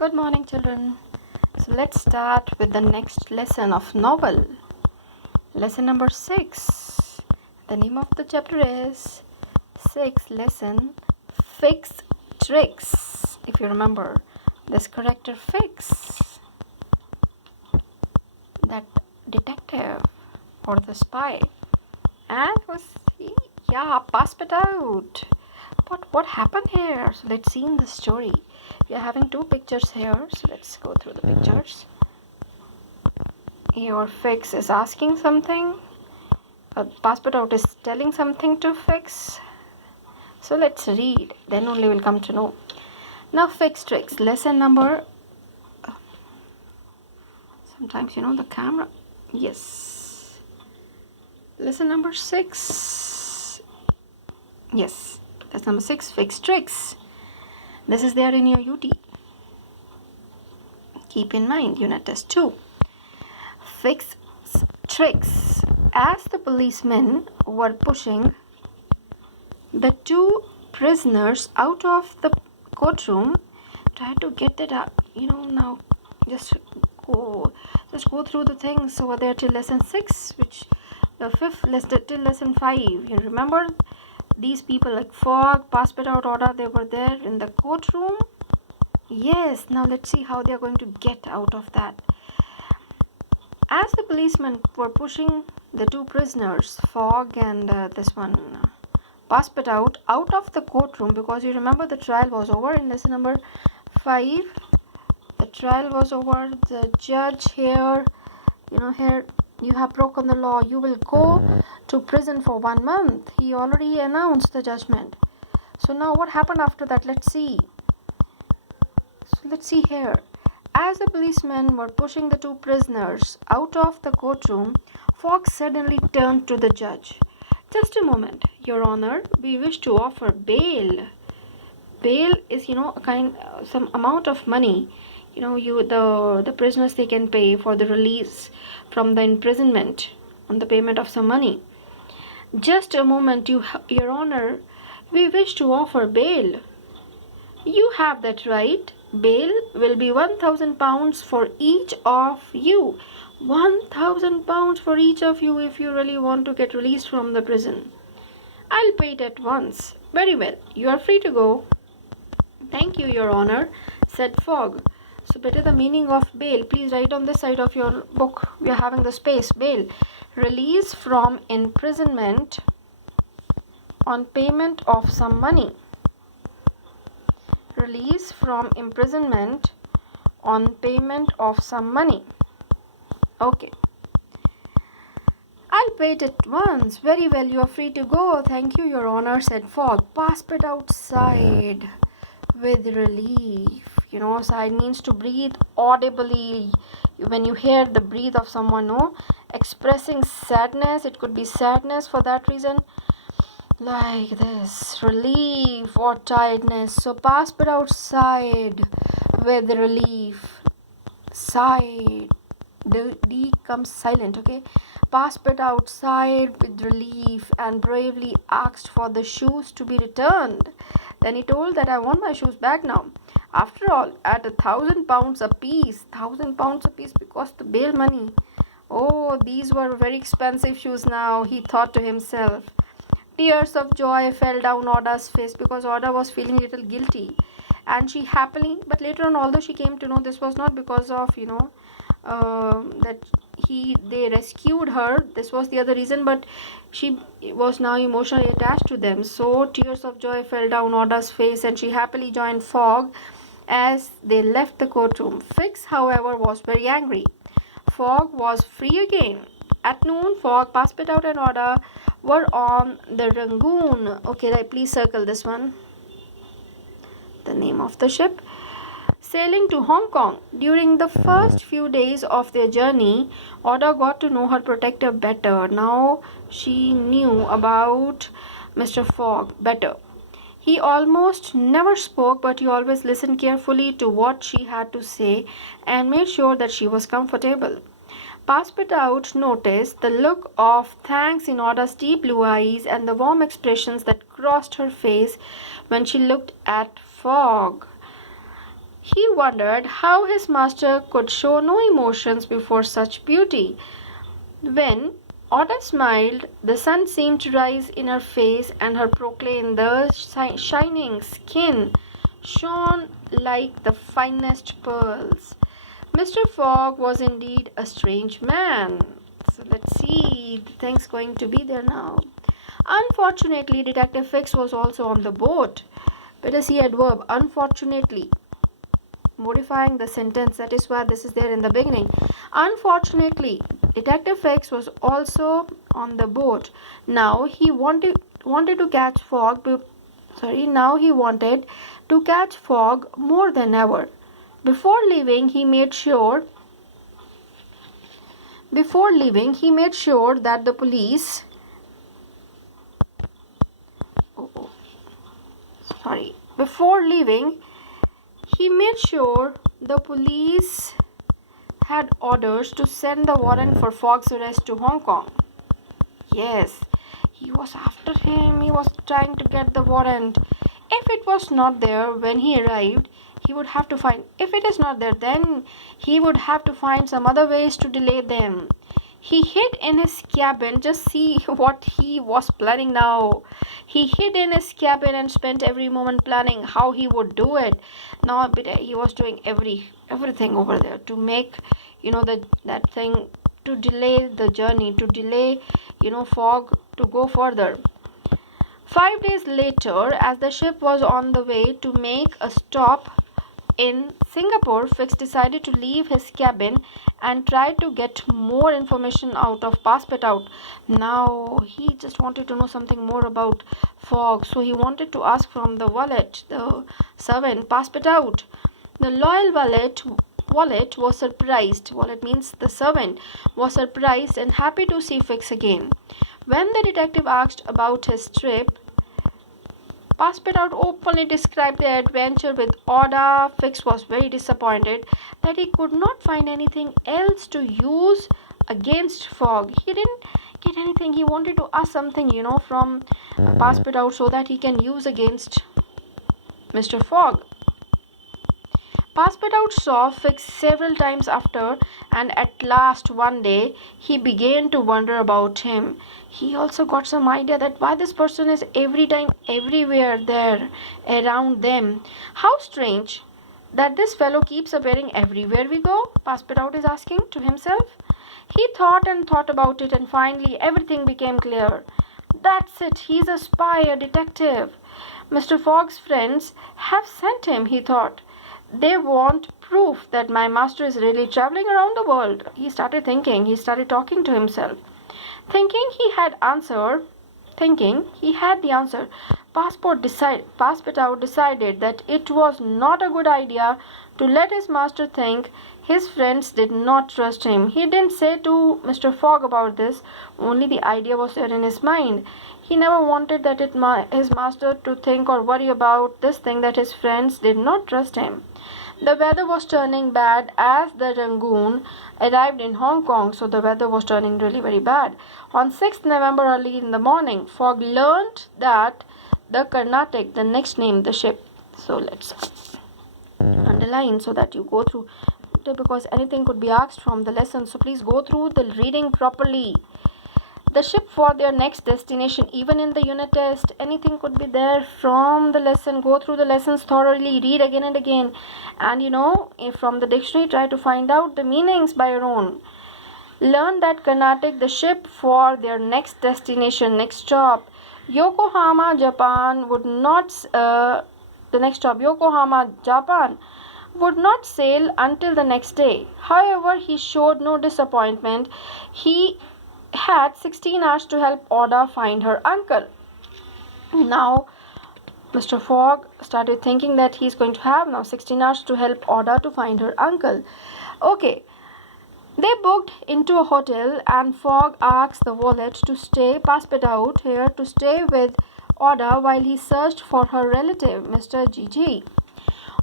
Good morning, children. So let's start with the next lesson of novel. Lesson number 6. The name of the chapter is 6 lesson Fix Tricks. If you remember this character Fix, that detective or the spy, and was he? Yeah, passed it out. But what happened here? So let's see in the story. We are having two pictures here, so let's go through the pictures. Your Fix is asking something. Passport out is telling something to Fix. So let's read. Then only we'll come to know. Now Fix Tricks. Lesson number. Sometimes the camera. Yes. Lesson number 6. Yes. That's number 6. Fix Tricks. This is there in your UT. Keep in mind, unit test 2. Fix tricks. As the policemen were pushing the two prisoners out of the courtroom, try to get it up. Now just go through the things over there till lesson 6, which the fifth lesson till lesson 5. You remember these people like Fogg, Passport out order, they were there in the courtroom. Yes, now let's see how they are going to get out of that. As the policemen were pushing the two prisoners, Fogg and this one, Passport out of the courtroom, because you remember the trial was over in lesson number 5. The trial was over. The judge here, here you have broken the law. You will go to prison for 1 month. He already announced the judgment. So now what happened after that? Let's see. So let's see here. As the policemen were pushing the two prisoners out of the courtroom, Fogg suddenly turned to the judge. Just a moment, Your Honor. We wish to offer bail. Bail is, some amount of money. The prisoners, they can pay for the release from the imprisonment on the payment of some money. Just a moment, Your Honor. We wish to offer bail. You have that right. Bail will be £1,000 for each of you. £1,000 for each of you if you really want to get released from the prison. I'll pay it at once. Very well. You are free to go. Thank you, Your Honor, said Fogg. So better the meaning of bail. Please write on this side of your book. We are having the space. Bail. Release from imprisonment on payment of some money. Release from imprisonment on payment of some money. Okay. I'll pay it at once. Very well, you are free to go. Thank you, Your Honor, said Fogg. Passport outside with relief. Sigh means to breathe audibly. When you hear the breathe of someone, expressing sadness, it could be sadness for that reason. Like this, relief or tiredness. So Passport outside with relief. Sighed. D comes silent, okay? Passport outside with relief and bravely asked for the shoes to be returned. Then he told that I want my shoes back now. After all, at £1,000 apiece. £1,000 apiece because the bail money. Oh, these were very expensive shoes now, he thought to himself. Tears of joy fell down Oda's face because Oda was feeling a little guilty. And she happily, but later on, although she came to know this was not because of, that they rescued her. This was the other reason, but she was now emotionally attached to them. So tears of joy fell down Oda's face and she happily joined Fogg as they left the courtroom. Fix, however, was very angry. Fogg was free again. At noon, Fogg, Passport out and Oda were on the Rangoon. Okay, right, please circle this one. The name of the ship. Sailing to Hong Kong. During the first few days of their journey, Oda got to know her protector better. Now she knew about Mr. Fogg better. He almost never spoke, but he always listened carefully to what she had to say and made sure that she was comfortable. Passport out noticed the look of thanks in Oda's deep blue eyes and the warm expressions that crossed her face when she looked at Fogg. He wondered how his master could show no emotions before such beauty. When Autumn smiled, the sun seemed to rise in her face, and her proclaim the shining skin shone like the finest pearls. Mr. Fogg was indeed a strange man. So let's see the things going to be there now. Unfortunately, Detective Fix was also on the boat. Better see adverb unfortunately, modifying the sentence. That is why this is there in the beginning. Unfortunately, Detective Fix was also on the boat. Now he wanted to catch Fogg. Now he wanted to catch Fogg more than ever. Before leaving, he made sure that the police before leaving, he made sure the police had orders to send the warrant for Fogg's arrest to Hong Kong. Yes, he was after him. He was trying to get the warrant. If it was not there when he arrived, he would have to find. If it is not there, then he would have to find some other ways to delay them. He hid in his cabin. Just see what he was planning now. He hid in his cabin and spent every moment planning how he would do it. Now he was doing everything over there to make that thing, to delay the journey, to delay Fogg to go further. 5 days later, as the ship was on the way to make a stop in Singapore, Fix decided to leave his cabin and try to get more information out of Passepartout. Now he just wanted to know something more about Fogg, so he wanted to ask from the servant Passepartout. The loyal Wallet was surprised. Wallet means the servant was surprised and happy to see Fix again. When the detective asked about his trip, Passepartout openly described the adventure with Oda. Fix was very disappointed that he could not find anything else to use against Fogg. He didn't get anything. He wanted to ask something, from Passepartout so that he can use against Mr. Fogg. Passepartout saw Fix several times after, and at last one day he began to wonder about him. He also got some idea that why this person is every time everywhere there around them. How strange that this fellow keeps appearing everywhere we go, Passepartout is asking to himself. He thought and thought about it, and finally everything became clear. That's it, he's a spy, a detective. Mr. Fogg's friends have sent him, he thought. They want proof that my master is really traveling around the world. He started thinking. He started talking to himself. Thinking he had the answer, Passepartout decided that it was not a good idea to let his master think his friends did not trust him. He didn't say to Mr. Fogg about this, only the idea was there in his mind. He never wanted that his master to think or worry about this thing, that his friends did not trust him. The weather was turning bad as the Rangoon arrived in Hong Kong, so the weather was turning really very bad. On 6th November early in the morning, Fogg learned that the Carnatic, the next name, the ship. So let's underline so that you go through, because anything could be asked from the lesson. So please go through the reading properly. The ship for their next destination, even in the unit test, anything could be there from the lesson. Go through the lessons thoroughly, read again and again, and from the dictionary try to find out the meanings by your own. Learn that Carnatic, the ship for their next destination, next stop, Yokohama, Japan, Yokohama, Japan, would not sail until the next day. However, he showed no disappointment. He had 16 hours to help Oda find her uncle. Now, Mr. Fogg started thinking that he's going to have now 16 hours to help Oda to find her uncle. Okay, they booked into a hotel, and Fogg asked the Wallet to stay, Passepartout here, to stay with Oda while he searched for her relative, Mr. Gigi.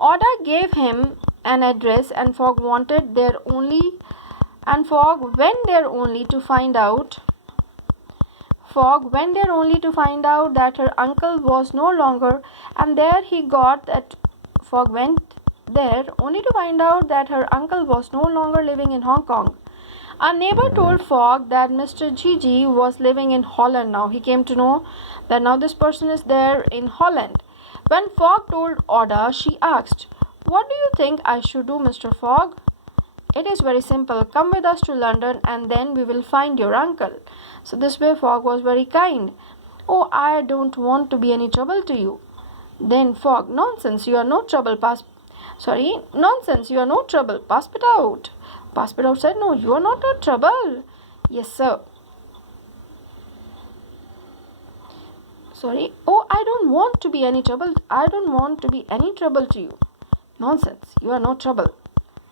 Oda gave him an address, and Fogg went there only to find out that her uncle was no longer, and there he got that Fogg went there only to find out that her uncle was no longer living in Hong Kong. A neighbor told Fogg that Mr. Gigi was living in Holland now. He came to know that now this person is there in Holland. When Fogg told Oda, she asked, "What do you think I should do, Mr. Fogg?" "It is very simple. Come with us to London and then we will find your uncle." So this way Fogg was very kind. "Oh, I don't want to be any trouble to you." Then Fogg, "Nonsense, you are no trouble. Nonsense, you are no trouble. Passepartout." Passepartout said, "No, you are not a trouble." "Yes, sir." "Oh, I don't want to be any trouble. I don't want to be any trouble to you." "Nonsense, you are no trouble."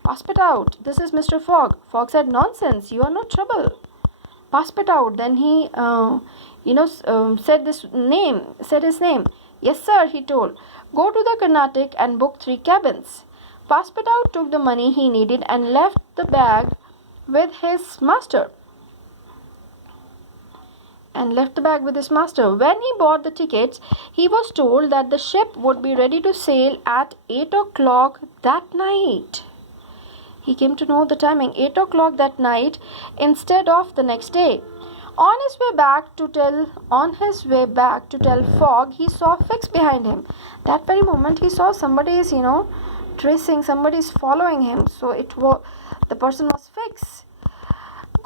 "Passepartout, this is Mr. Fogg." Fogg said, "Nonsense, you are no trouble." Passepartout, then he, said his name. "Yes, sir," he told. "Go to the Carnatic and book 3 cabins." Passepartout took the money he needed and left the bag with his master. When he bought the tickets, he was told that the ship would be ready to sail at 8 o'clock that night. He came to know the timing, 8 o'clock that night instead of the next day. On his way back to tell Fogg, he saw Fix behind him. That very moment he saw somebody is, tracing, somebody is following him. So the person was Fix.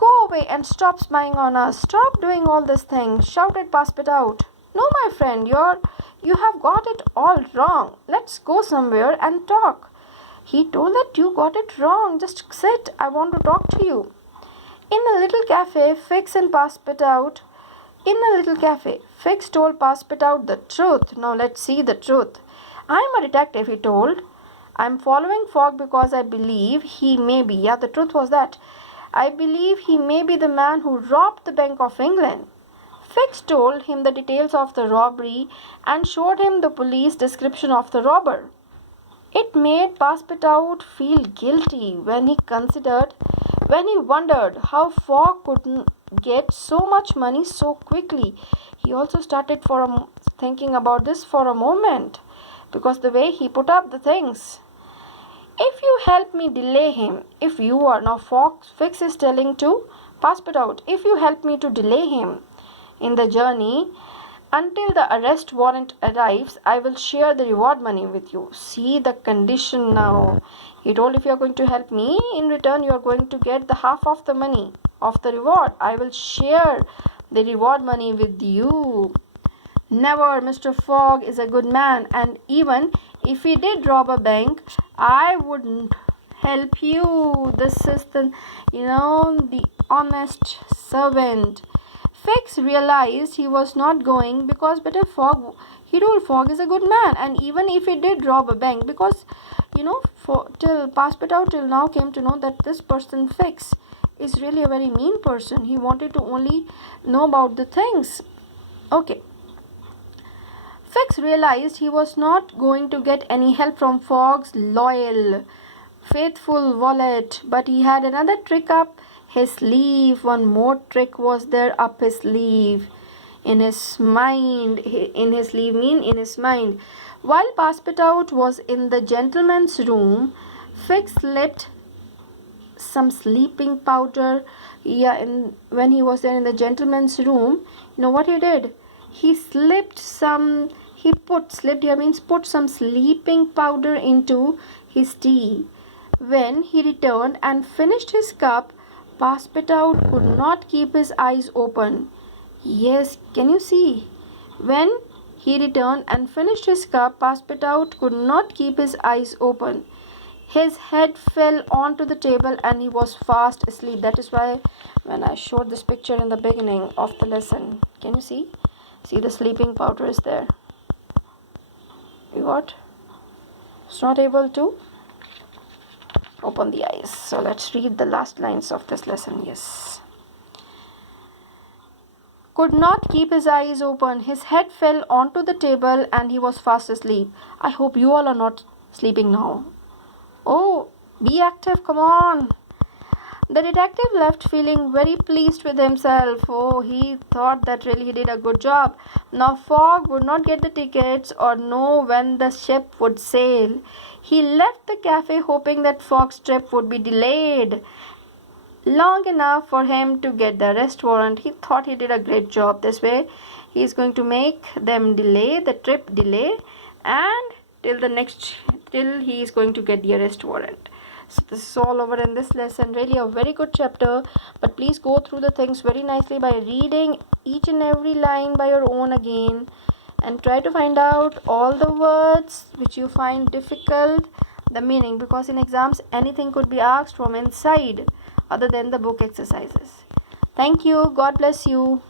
"Go away and stop spying on us. Stop doing all this thing," shouted Passepartout. "No, my friend, you have got it all wrong. Let's go somewhere and talk." He told that you got it wrong. "Just sit. I want to talk to you." In a little cafe, Fix told Passepartout the truth. "Now let's see the truth. I'm a detective," he told. "I'm following Fogg because I believe he may be," the truth was that, "I believe he may be the man who robbed the Bank of England." Fix told him the details of the robbery and showed him the police description of the robber. It made Passepartout feel guilty when he wondered how Fogg could get so much money so quickly. He also started thinking about this for a moment, because the way he put up the things. "If you help me delay him, Fix is telling to Passepartout, "If you help me to delay him in the journey until the arrest warrant arrives, I will share the reward money with you." See the condition now. He told, "If you are going to help me, in return you are going to get the half of the money of the reward. I will share the reward money with you." Never, Mr. Fogg is a good man, and even if he did rob a bank, I wouldn't help you. This is the honest servant. Fix realized he was not going because he told Fogg is a good man, and even if he did rob a bank, because Passepartout till now came to know that this person Fix is really a very mean person. He wanted to only know about the things. Okay. Fix realized he was not going to get any help from Fogg's loyal, faithful valet, but he had another trick up his sleeve. One more trick was there up his sleeve. In his mind. While Passepartout was in the gentleman's room, Fix slipped some sleeping powder. When he was there in the gentleman's room, what he did? He put some sleeping powder into his tea. When he returned and finished his cup, Passepartout could not keep his eyes open. Yes, can you see? When he returned and finished his cup, Passepartout could not keep his eyes open. His head fell onto the table and he was fast asleep. That is why when I showed this picture in the beginning of the lesson, can you see? See, the sleeping powder is there. You got? It's not able to open the eyes. So let's read the last lines of this lesson. Yes. Could not keep his eyes open. His head fell onto the table and he was fast asleep. I hope you all are not sleeping now. Oh, be active, come on. The detective left feeling very pleased with himself. Oh, he thought that really he did a good job. Now Fogg would not get the tickets or know when the ship would sail. He left the cafe hoping that Fogg's trip would be delayed long enough for him to get the arrest warrant. He thought he did a great job. This way, he is going to make them delay the trip and till he is going to get the arrest warrant. So this is all over in this lesson. Really a very good chapter, but please go through the things very nicely by reading each and every line by your own again, and try to find out all the words which you find difficult, the meaning, because in exams anything could be asked from inside other than the book exercises. Thank you. God bless you.